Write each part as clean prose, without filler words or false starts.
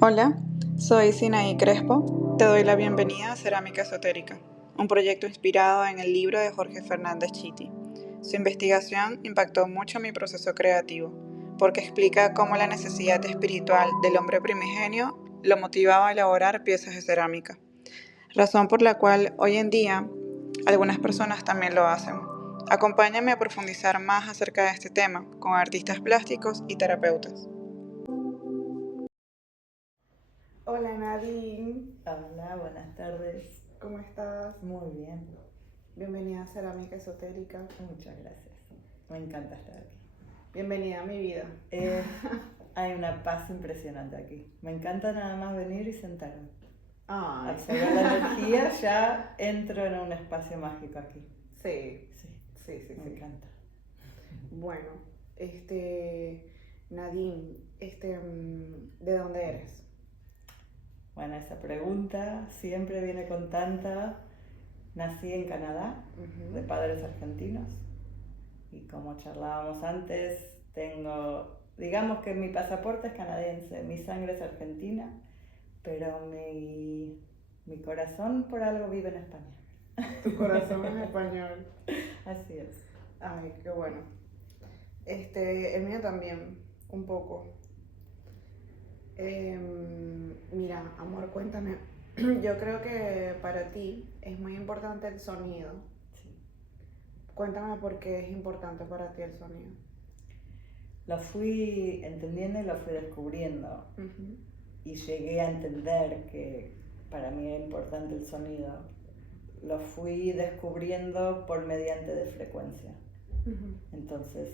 Hola, soy Sinaí Crespo. Te doy la bienvenida a Cerámica Esotérica, un proyecto inspirado en el libro de Jorge Fernández Chiti. Su investigación impactó mucho mi proceso creativo, porque explica cómo la necesidad espiritual del hombre primigenio lo motivaba a elaborar piezas de cerámica, razón por la cual hoy en día algunas personas también lo hacen. Acompáñame a profundizar más acerca de este tema con artistas plásticos y terapeutas. Hola Nadine, Hola, buenas tardes. ¿cómo estás? Muy bien, Bienvenida a Cerámica Esotérica. muchas gracias. Me encanta estar aquí. Bienvenida a mi vida. Hay una paz impresionante aquí. Me encanta nada más venir y sentarme. Ay. Absorber la energía, ya entro en un espacio mágico aquí. Sí, Sí, me encanta. Bueno, Nadine, ¿de dónde eres? Bueno, esa pregunta siempre viene con tanta. Nací en Canadá, de padres argentinos, y como charlábamos antes, digamos que mi pasaporte es canadiense, mi sangre es argentina, pero mi corazón por algo vive en España. Tu corazón es español. Así es. Ay, qué bueno. El mío también, un poco. Mira, amor, cuéntame. Yo creo que para ti es muy importante el sonido. Sí. Cuéntame por qué es importante para ti el sonido. Lo fui entendiendo y lo fui descubriendo. Y llegué a entender que para mí era importante el sonido. Lo fui descubriendo por mediante de frecuencia. Entonces,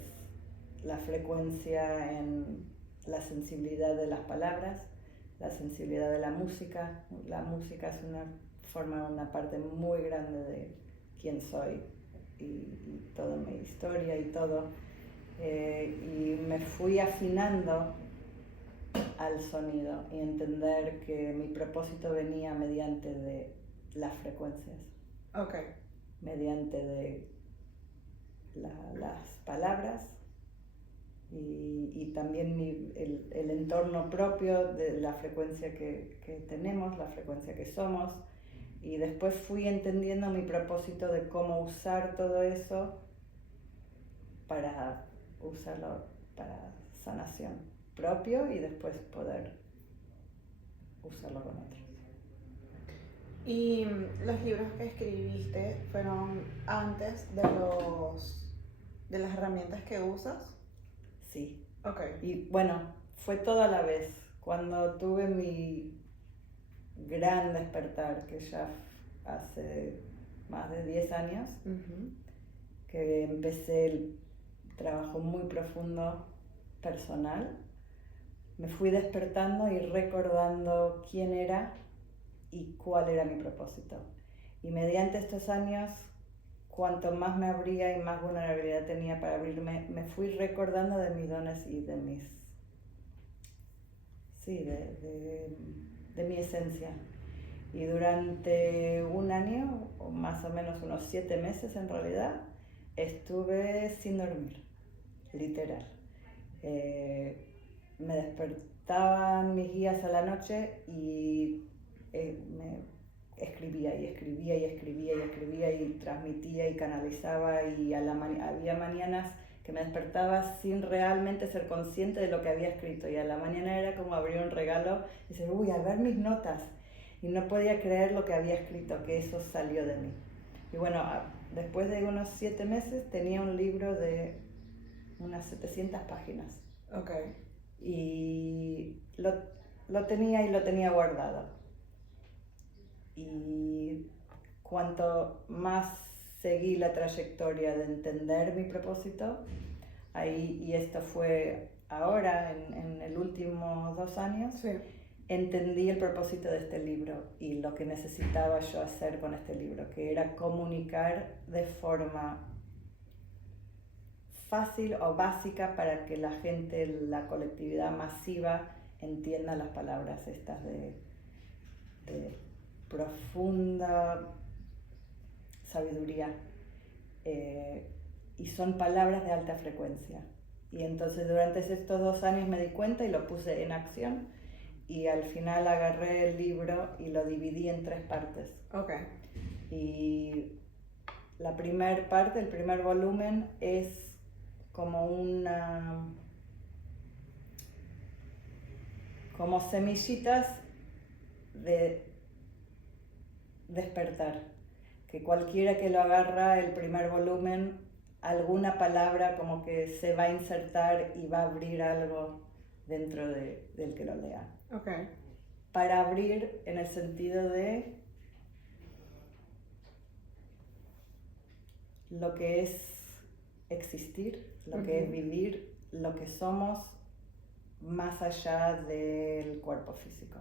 la frecuencia en la sensibilidad de las palabras, la sensibilidad de la música. La música forma una parte muy grande de quién soy y toda mi historia y todo. Y me fui afinando al sonido y entender que mi propósito venía mediante de las frecuencias. Okay. Mediante de las palabras y también el entorno propio de la frecuencia que tenemos, la frecuencia que somos. Y después fui entendiendo mi propósito de cómo usar todo eso para usarlo para sanación propio y después poder usarlo con otros. ¿Y los libros que escribiste fueron antes de las herramientas que usas? Sí. Okay. Y bueno, fue todo a la vez. Cuando tuve mi gran despertar, que ya hace más de 10 años, que empecé el trabajo muy profundo personal, me fui despertando y recordando quién era y cuál era mi propósito. Y mediante estos años, cuanto más me abría y más vulnerabilidad tenía para abrirme, me fui recordando de mis dones y de mi esencia. Y durante un año, o más o menos unos 7 meses en realidad, estuve sin dormir, literal. Me despertaban mis guías a la noche y me escribía y escribía y escribía y escribía y transmitía y canalizaba y había mañanas que me despertaba sin realmente ser consciente de lo que había escrito y a la mañana era como abrir un regalo y decir, uy, al ver mis notas, y no podía creer lo que había escrito, que eso salió de mí. Y bueno, después de unos 7 meses tenía un libro de unas 700 páginas. Okay. Y lo tenía guardado. Y cuanto más seguí la trayectoria de entender mi propósito, y esto fue ahora, en el último 2 años, sí, entendí el propósito de este libro y lo que necesitaba yo hacer con este libro, que era comunicar de forma fácil o básica para que la gente, la colectividad masiva, entienda las palabras estas de profunda sabiduría. Y son palabras de alta frecuencia. Y entonces durante estos 2 años me di cuenta y lo puse en acción y al final agarré el libro y lo dividí en 3 partes. Okay. Y la primera parte, el primer volumen, es como semillitas de despertar, que cualquiera que lo agarra el primer volumen, alguna palabra como que se va a insertar y va a abrir algo dentro del que lo lea. Okay. Para abrir en el sentido de lo que es existir, lo que es vivir, lo que somos más allá del cuerpo físico.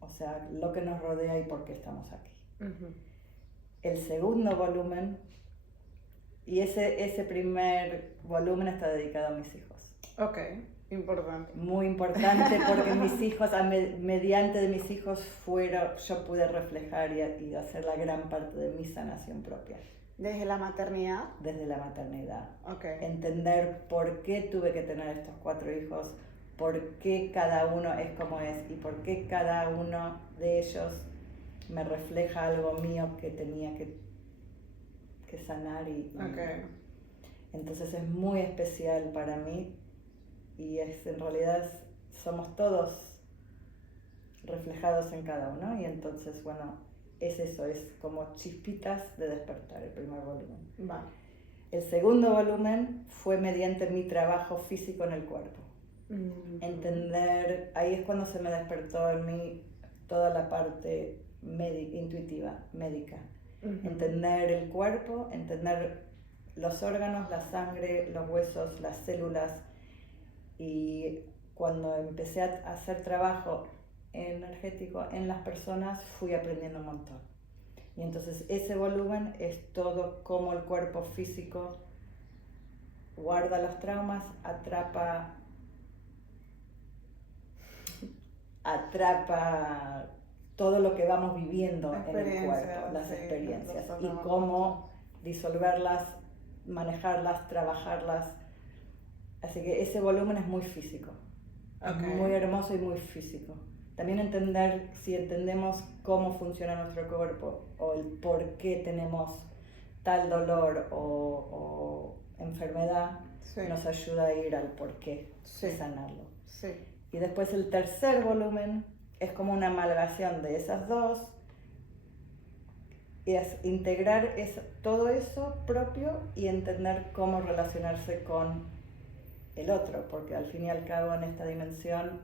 O sea, lo que nos rodea y por qué estamos aquí. El segundo volumen, y ese primer volumen está dedicado a mis hijos. Ok, importante. Muy importante porque mis hijos, mediante de mis hijos yo pude reflejar y hacer la gran parte de mi sanación propia. ¿Desde la maternidad? Desde la maternidad. Okay. Entender por qué tuve que tener estos 4 hijos, por qué cada uno es como es y por qué cada uno de ellos me refleja algo mío que tenía que sanar. Okay. Entonces es muy especial para mí y en realidad somos todos reflejados en cada uno y entonces bueno, es eso, es como chispitas de despertar el primer volumen. Vale. El segundo volumen fue mediante mi trabajo físico en el cuerpo. Entender, ahí es cuando se me despertó en mí toda la parte intuitiva, médica. Entender el cuerpo, entender los órganos, la sangre, los huesos, las células. Y cuando empecé a hacer trabajo energético en las personas, fui aprendiendo un montón. Y entonces ese volumen es todo cómo el cuerpo físico guarda los traumas, atrapa todo lo que vamos viviendo en el cuerpo, las experiencias, y cómo disolverlas, manejarlas, trabajarlas. Así que ese volumen es muy físico, muy hermoso y muy físico. También entender, si entendemos cómo funciona nuestro cuerpo o el por qué tenemos tal dolor o enfermedad, nos ayuda a ir al por qué y sanarlo. Y después el tercer volumen es como una amalgamación de esas dos, y es integrar todo eso propio y entender cómo relacionarse con el otro, porque al fin y al cabo en esta dimensión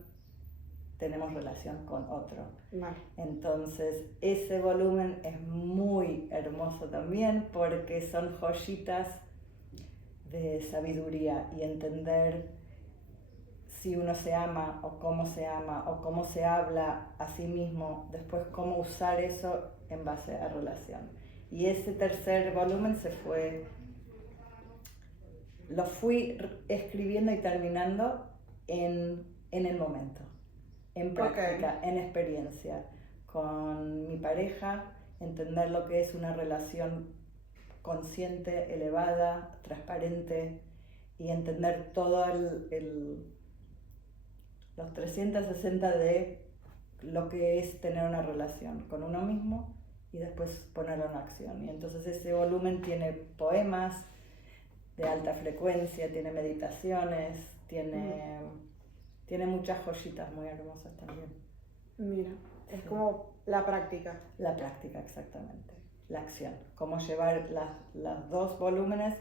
tenemos relación con otro. Vale. Entonces ese volumen es muy hermoso también porque son joyitas de sabiduría y entender si uno se ama o cómo se habla a sí mismo, después cómo usar eso en base a relación. Y ese tercer volumen lo fui escribiendo y terminando en el momento, en práctica, en experiencia, con mi pareja, entender lo que es una relación consciente, elevada, transparente, y entender todo los 360 de lo que es tener una relación con uno mismo y después ponerlo en acción. Y entonces ese volumen tiene poemas de alta frecuencia, tiene meditaciones, tiene muchas joyitas muy hermosas también. Mira, es como la práctica. La práctica, exactamente. La acción. Cómo llevar las 2 volúmenes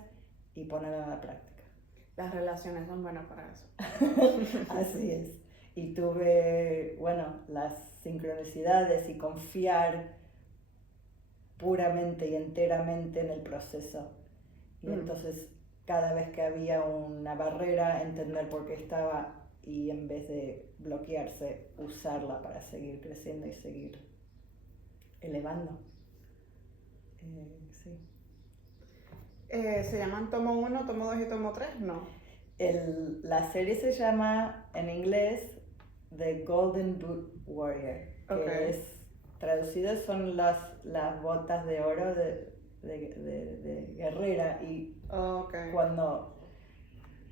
y ponerlo en la práctica. Las relaciones son buenas para eso. Así es. Y tuve, las sincronicidades y confiar puramente y enteramente en el proceso. Y entonces cada vez que había una barrera, entender por qué estaba y en vez de bloquearse, usarla para seguir creciendo y seguir elevando. Sí. ¿Se llaman tomo 1, tomo 2 y tomo 3? No. La serie se llama en inglés The Golden Boot Warrior, que es traducidas son las botas de oro de guerrera. Y cuando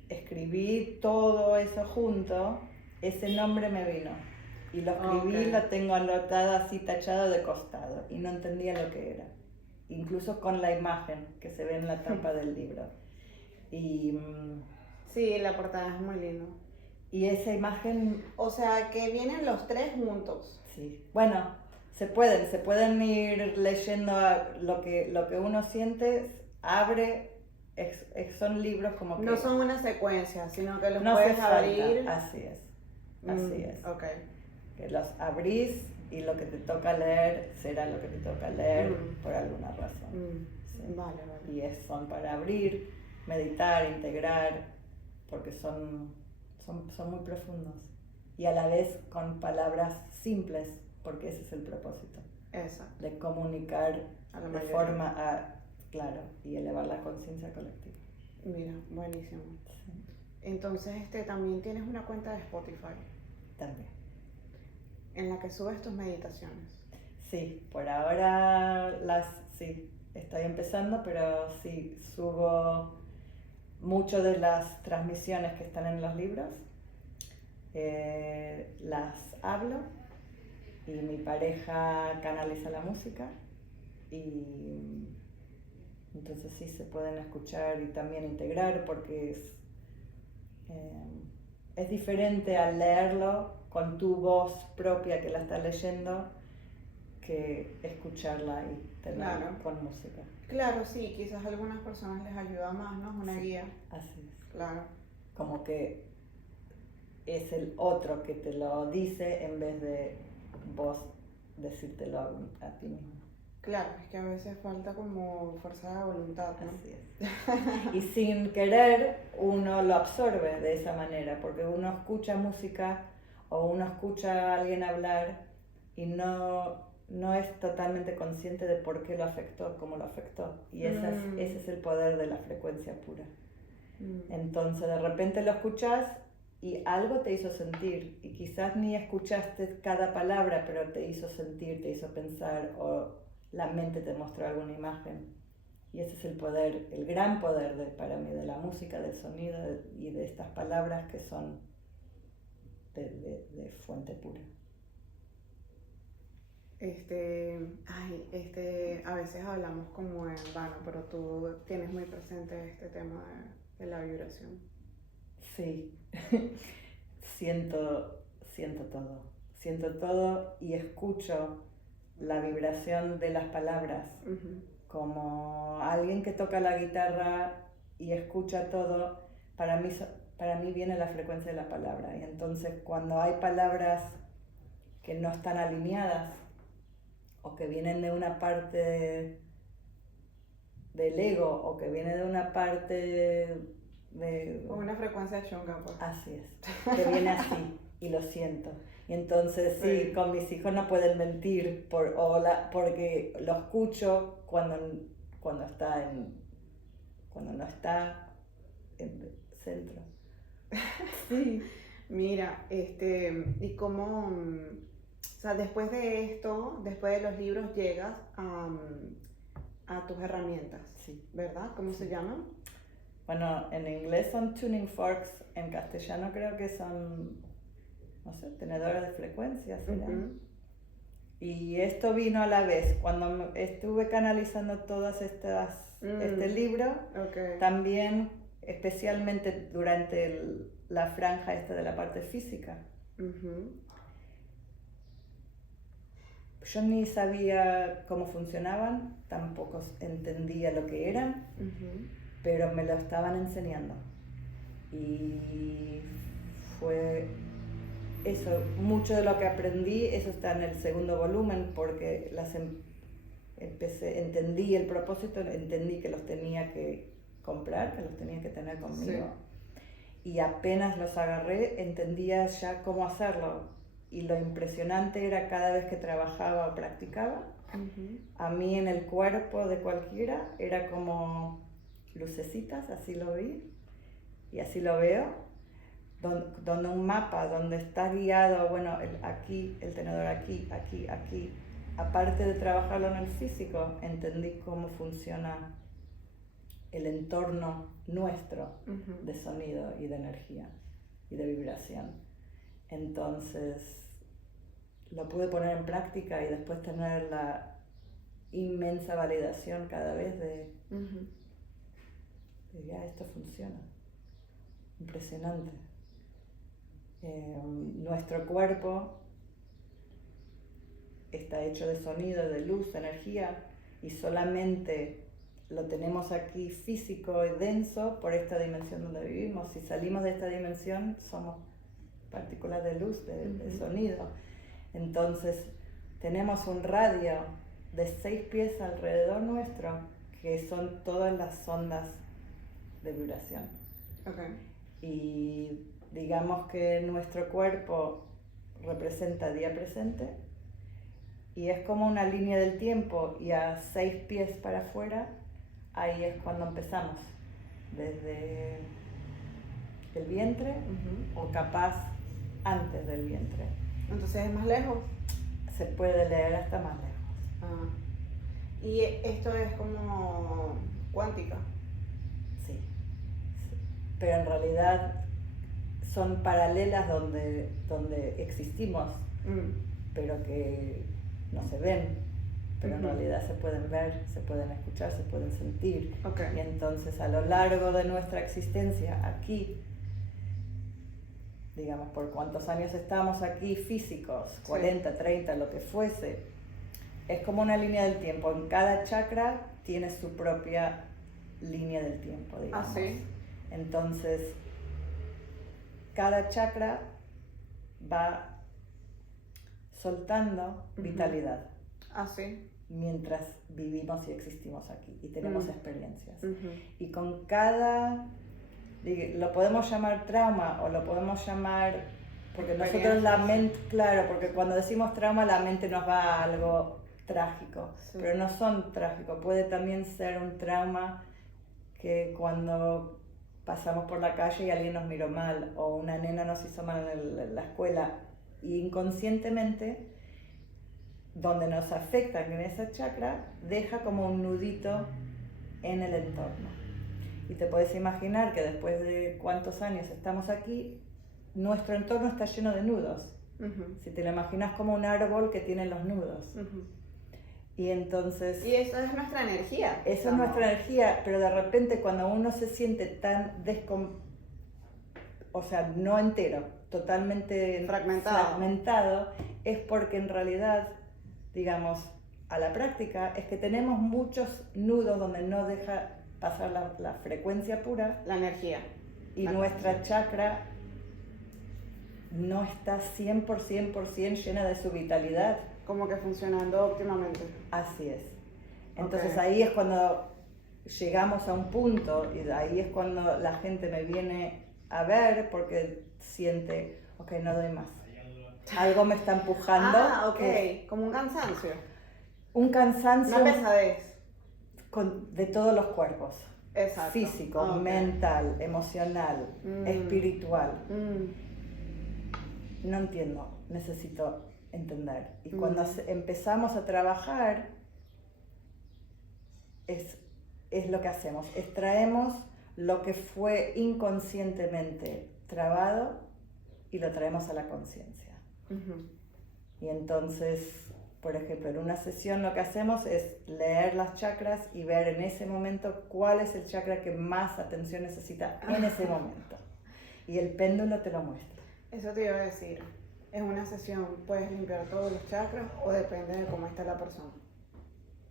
escribí todo eso junto, ese nombre me vino. Y lo escribí, lo tengo anotado así tachado de costado y no entendía lo que era. Incluso con la imagen que se ve en la tapa del libro. Y sí, la portada es muy linda. Y esa imagen... O sea, que vienen los tres juntos. Sí. Bueno, se pueden ir leyendo lo que uno siente, abre, son libros como que... No son una secuencia, sino que los no puedes abrir. Así es. Ok. Que los abrís y lo que te toca leer será lo que te toca leer por alguna razón. Sí. Vale. Y son para abrir, meditar, integrar, porque son muy profundos. Y a la vez con palabras simples, porque ese es el propósito. Exacto. De comunicar de forma claro, y elevar la conciencia colectiva. Mira, buenísimo. Sí. Entonces, también tienes una cuenta de Spotify. También. En la que subes tus meditaciones. Sí, por ahora sí, estoy empezando, pero sí, subo mucho de las transmisiones que están en los libros, las hablo y mi pareja canaliza la música y entonces sí se pueden escuchar y también integrar porque es diferente al leerlo con tu voz propia que la estás leyendo que escucharla y tenerla con música. Claro, sí, quizás a algunas personas les ayuda más, ¿no? Es una guía. Así es. Claro. Como que es el otro que te lo dice en vez de vos decírtelo a ti mismo. Claro, es que a veces falta como fuerza de voluntad, ¿no? Así es. Y sin querer uno lo absorbe de esa manera, porque uno escucha música o uno escucha a alguien hablar y no es totalmente consciente de por qué lo afectó, cómo lo afectó. Y ese es el poder de la frecuencia pura. Entonces de repente lo escuchás y algo te hizo sentir y quizás ni escuchaste cada palabra, pero te hizo sentir, te hizo pensar o la mente te mostró alguna imagen. Y ese es el poder, el gran poder para mí de la música, del sonido y de estas palabras que son de fuente pura. A veces hablamos como en vano, pero tú tienes muy presente este tema de la vibración. Sí, siento todo y escucho la vibración de las palabras, como alguien que toca la guitarra y escucha todo, para mí viene la frecuencia de la palabra, y entonces cuando hay palabras que no están alineadas o que vienen de una parte del ego o que viene de una parte o una frecuencia de chunga, pues. Así es, que viene así y lo siento. Y entonces sí, con mis hijos no pueden mentir porque lo escucho cuando no está en centro. Sí. Mira, y cómo, o sea, después de esto, después de los libros llegas a tus herramientas, sí. ¿Verdad? ¿Cómo se llaman? Bueno, en inglés son tuning forks, en castellano creo que son, no sé, tenedores de frecuencias. Y esto vino a la vez, cuando estuve canalizando todas este libro, también especialmente durante la franja esta de la parte física. Yo ni sabía cómo funcionaban, tampoco entendía lo que eran, pero me lo estaban enseñando. Y fue eso, mucho de lo que aprendí, eso está en el segundo volumen, porque entendí el propósito, entendí que los tenía que comprar, que los tenía que tener conmigo. Sí. Y apenas los agarré, entendía ya cómo hacerlo. Y lo impresionante era cada vez que trabajaba o practicaba, a mí en el cuerpo de cualquiera era como lucecitas, así lo vi y así lo veo, donde un mapa, donde está guiado, bueno, aquí, el tenedor aquí, aparte de trabajarlo en el físico, entendí cómo funciona el entorno nuestro de sonido y de energía y de vibración. Entonces lo pude poner en práctica y después tener la inmensa validación cada vez de ya esto funciona. Impresionante. Nuestro cuerpo está hecho de sonido, de luz, de energía, y solamente lo tenemos aquí físico y denso por esta dimensión donde vivimos. Si salimos de esta dimensión, somos partículas de luz, de sonido. Entonces, tenemos un radio de 6 pies alrededor nuestro, que son todas las ondas de vibración. Okay. Y digamos que nuestro cuerpo representa día presente, y es como una línea del tiempo, y a 6 pies para afuera, ahí es cuando empezamos, desde el vientre o capaz antes del vientre. Entonces es más lejos. Se puede leer hasta más lejos. Ah. Y esto es como cuántica. Sí. Pero en realidad son paralelas donde existimos, pero que no se ven, pero en realidad se pueden ver, se pueden escuchar, se pueden sentir. Okay. Y entonces a lo largo de nuestra existencia aquí, digamos por cuántos años estamos aquí físicos, 40, 30, lo que fuese, es como una línea del tiempo. En cada chakra tiene su propia línea del tiempo, digamos. Ah, sí. Entonces, cada chakra va soltando vitalidad. Ah, sí. Mientras vivimos y existimos aquí y tenemos experiencias. Y con cada, lo podemos llamar trauma o lo podemos llamar, porque nosotros la mente, claro, porque cuando decimos trauma la mente nos va a algo trágico, pero no son trágicos. Puede también ser un trauma que cuando pasamos por la calle y alguien nos miró mal, o una nena nos hizo mal en la escuela, y inconscientemente, donde nos afecta en esa chakra, deja como un nudito en el entorno. Y te puedes imaginar que después de cuántos años estamos aquí, nuestro entorno está lleno de nudos. Si te lo imaginas como un árbol que tiene los nudos. Y entonces... Y eso es nuestra energía. Eso es nuestra energía, pero de repente cuando uno se siente tan o sea, no entero, totalmente fragmentado, es porque en realidad, digamos, a la práctica, es que tenemos muchos nudos donde no deja pasar la frecuencia pura. La energía. Y nuestra chakra no está 100% llena de su vitalidad. Como que funcionando óptimamente. Así es. Entonces ahí es cuando llegamos a un punto, y ahí es cuando la gente me viene a ver porque siente, ok, no doy más. Algo me está empujando. Ah, ok. Como un cansancio. Un cansancio. Una pesadez. De todos los cuerpos. Exacto. Físico, mental, emocional, espiritual. No entiendo, necesito entender. Y cuando empezamos a trabajar, es lo que hacemos. Extraemos lo que fue inconscientemente trabado y lo traemos a la conciencia. Y entonces, por ejemplo, en una sesión lo que hacemos es leer las chakras y ver en ese momento cuál es el chakra que más atención necesita en ese momento. Y el péndulo te lo muestra. Eso te iba a decir. En una sesión puedes limpiar todos los chakras o depende de cómo está la persona.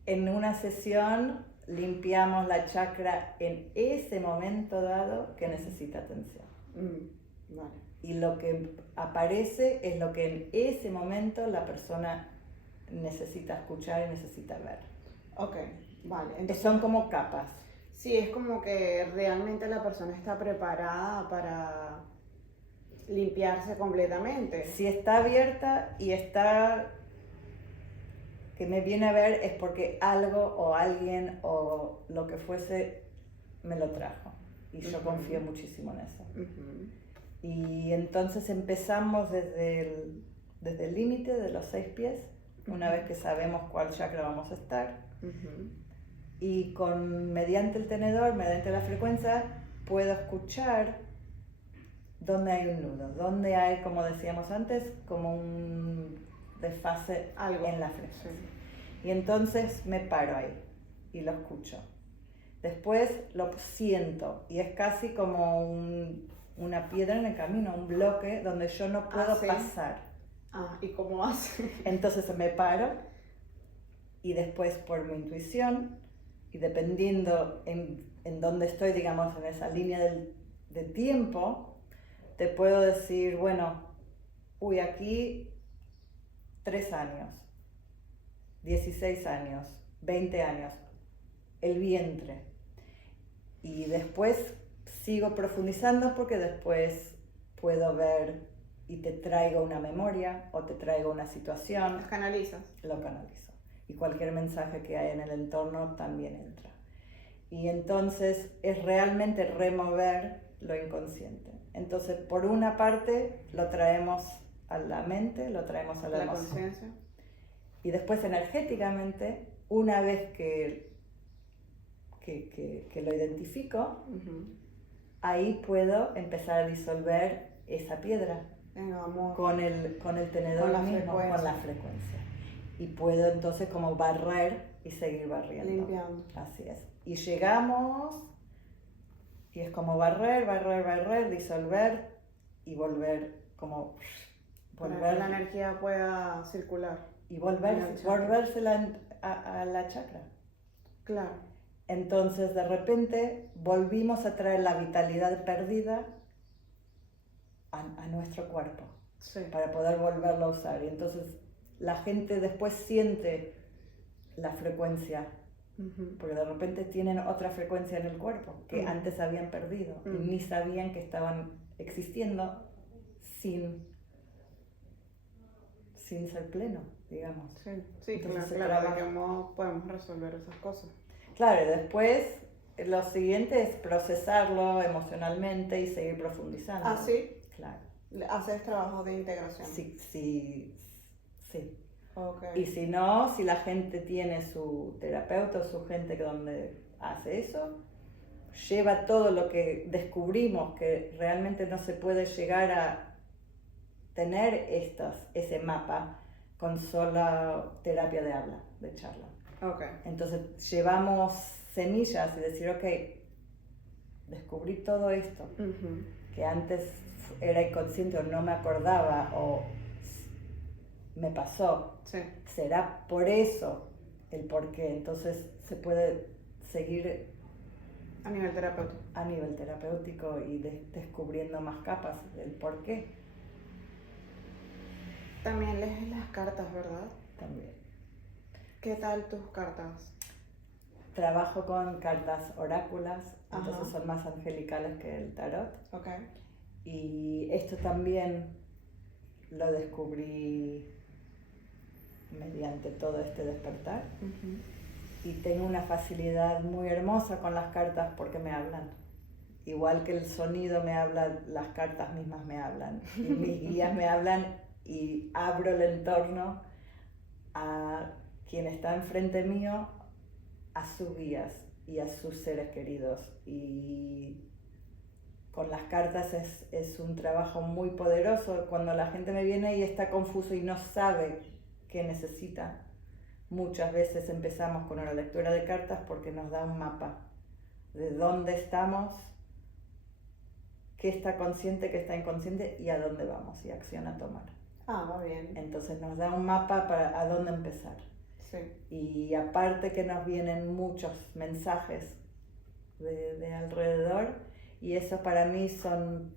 En una sesión limpiamos la chakra en ese momento dado que necesita atención. Vale. Y lo que aparece es lo que en ese momento la persona necesita escuchar y necesita ver. Ok, vale. Entonces, son como capas. Sí, es como que realmente la persona está preparada para limpiarse completamente. Si está abierta y está que me viene a ver, es porque algo o alguien o lo que fuese me lo trajo. Y yo confío muchísimo en eso. Y entonces empezamos desde el límite de los 6 pies, una vez que sabemos cuál chakra vamos a estar. Y mediante el tenedor, mediante la frecuencia, puedo escuchar dónde hay un nudo, dónde hay, como decíamos antes, como un desfase en la frecuencia. Sí. Y entonces me paro ahí y lo escucho. Después lo siento y es casi como una piedra en el camino, un bloque donde yo no puedo pasar. ¿Y cómo hace? Entonces me paro y después por mi intuición y dependiendo en dónde estoy, digamos, en esa línea de tiempo, te puedo decir, bueno, aquí 3 años, 16 años, 20 años, el vientre. Y después sigo profundizando porque después puedo ver y te traigo una memoria o te traigo una situación. ¿Lo canalizas? Lo canalizo. Y cualquier mensaje que hay en el entorno también entra. Y entonces es realmente remover lo inconsciente. Entonces, por una parte, lo traemos a la mente, lo traemos a la emoción. Conciencia. Y después, energéticamente, una vez que lo identifico, ahí puedo empezar a disolver esa piedra con el tenedor mismo, con la frecuencia. Y puedo entonces como barrer y seguir barriendo. Limpiando. Así es. Y llegamos y es como barrer, disolver y volver como... Para que la energía pueda circular. Y volvérsela a la chakra. Claro. Entonces de repente volvimos a traer la vitalidad perdida a nuestro cuerpo. Sí. Para poder volverlo a usar. Y entonces la gente después siente la frecuencia, porque de repente tienen otra frecuencia en el cuerpo que antes habían perdido y ni sabían que estaban existiendo sin ser pleno, digamos. Sí, claro, ¿de qué modo podemos resolver esas cosas? Claro, y después lo siguiente es procesarlo emocionalmente y seguir profundizando. ¿Ah, sí? Claro. ¿Haces trabajo de integración? Sí. Okay. Y si no, si la gente tiene su terapeuta o su gente donde hace eso, lleva todo lo que descubrimos que realmente no se puede llegar a tener ese mapa con sola terapia de habla, de charla. Okay. Entonces llevamos semillas y decir, descubrí todo esto que antes era inconsciente o no me acordaba o me pasó. Sí. Será por eso el por qué. Entonces se puede seguir a nivel terapéutico. A nivel terapéutico y descubriendo más capas del por qué. También lees las cartas, ¿verdad? También. ¿Qué tal tus cartas? Trabajo con cartas oráculas, entonces son más angelicales que el tarot. Okay. Y esto también lo descubrí mediante todo este despertar. Y tengo una facilidad muy hermosa con las cartas porque me hablan. Igual que el sonido me habla, las cartas mismas me hablan. Y mis guías me hablan y abro el entorno a quien está enfrente mío, a sus guías y a sus seres queridos. Y con las cartas es un trabajo muy poderoso. Cuando la gente me viene y está confuso y no sabe qué necesita, muchas veces empezamos con una lectura de cartas porque nos da un mapa de dónde estamos, qué está consciente, qué está inconsciente y a dónde vamos y acción a tomar. Va bien. Entonces nos da un mapa para a dónde empezar. Sí. Y aparte que nos vienen muchos mensajes de alrededor y eso para mí son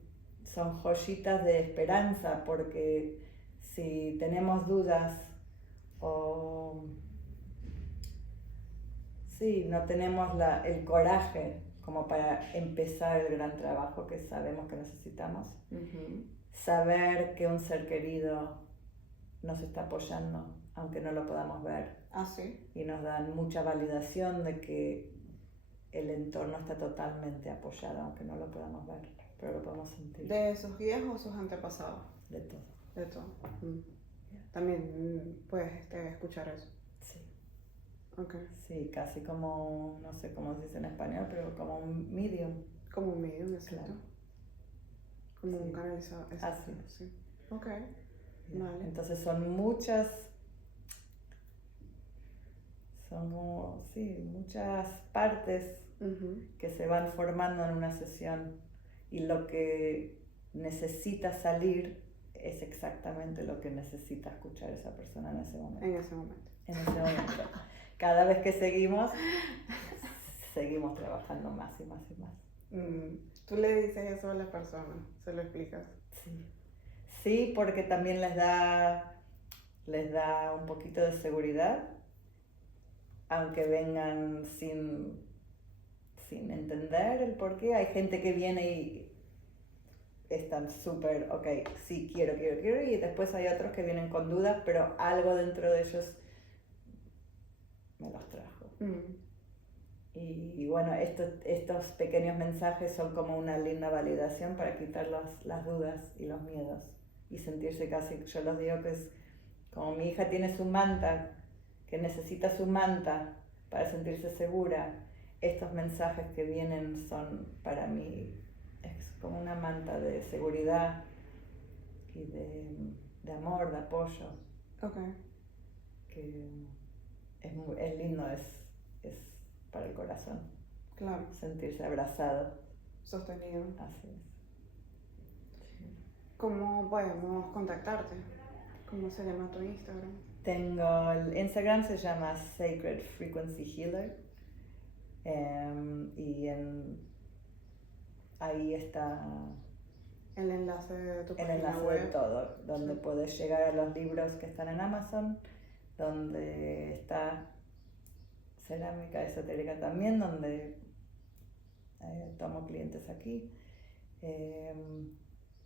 joyitas de esperanza porque si tenemos dudas o no tenemos el coraje como para empezar el gran trabajo que sabemos que necesitamos. Saber que un ser querido nos está apoyando, aunque no lo podamos ver. Sí. Y nos dan mucha validación de que el entorno está totalmente apoyado, aunque no lo podamos ver, pero lo podemos sentir. ¿De sus guías o sus antepasados? De todo. De todo. También puedes escuchar eso. Sí. Okay. Sí, casi como, no sé cómo se dice en español, pero como un medium. Como un medium, exacto. Como Sí. un canalizador. Así. Sí. Ok. Yeah. Vale. Entonces son muchas partes que se van formando en una sesión y lo que necesita salir es exactamente lo que necesita escuchar esa persona en ese momento. En ese momento. En ese momento. Cada vez que seguimos trabajando más y más y más. ¿Tú le dices eso a las personas? ¿Se lo explicas? Sí. Sí, porque también les da un poquito de seguridad, aunque vengan sin entender el por qué. Hay gente que viene y están súper, ok, sí, quiero, y después hay otros que vienen con dudas, pero algo dentro de ellos me los trajo. Y bueno, estos pequeños mensajes son como una linda validación para quitar las dudas y los miedos y sentirse casi, yo los digo que es como mi hija tiene su manta, que necesita su manta para sentirse segura. Estos mensajes que vienen son para mí, es como una manta de seguridad y de amor, de apoyo. Ok. Que es lindo, es para el corazón. Claro. Sentirse abrazado. Sostenido. Así es. ¿Cómo podemos contactarte? ¿Cómo se llama tu Instagram? Tengo el Instagram, se llama Sacred Frequency Healer. Y ahí está el enlace de tu página el enlace web. De todo, donde puedes llegar a los libros que están en Amazon, donde está cerámica esotérica también, donde tomo clientes aquí.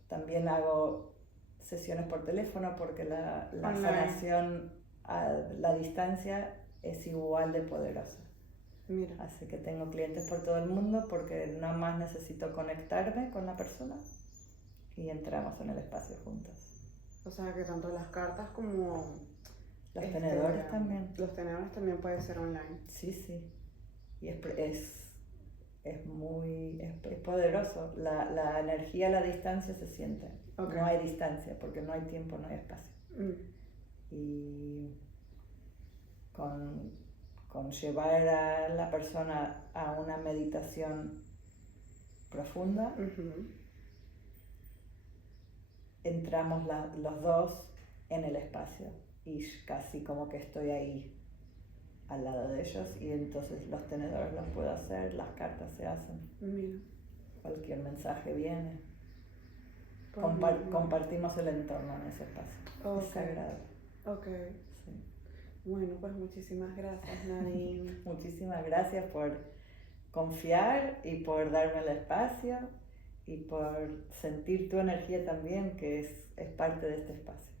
También hago sesiones por teléfono porque la sanación a la distancia es igual de poderosa. Mira. Así que tengo clientes por todo el mundo porque nada más necesito conectarme con la persona y entramos en el espacio juntos. O sea que tanto las cartas como los tenedores también. Los tenedores también pueden ser online. Sí. Y es poderoso. La energía a la distancia se siente. Okay. No hay distancia porque no hay tiempo, no hay espacio. Y con llevar a la persona a una meditación profunda, entramos los dos en el espacio y casi como que estoy ahí al lado de ellos y entonces los tenedores los puedo hacer, las cartas se hacen. Cualquier mensaje viene. Compartimos el entorno en ese espacio. Es sagrado. Okay. Sí. Bueno, pues muchísimas gracias, Nadine. Muchísimas gracias por confiar y por darme el espacio y por sentir tu energía también, que es parte de este espacio.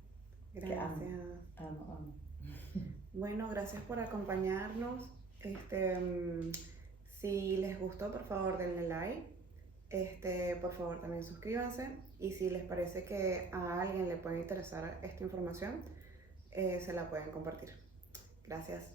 Gracias. Amo. Bueno, gracias por acompañarnos. Si les gustó, por favor denle like. Por favor también suscríbanse. Y si les parece que a alguien le puede interesar esta información, se la pueden compartir. Gracias.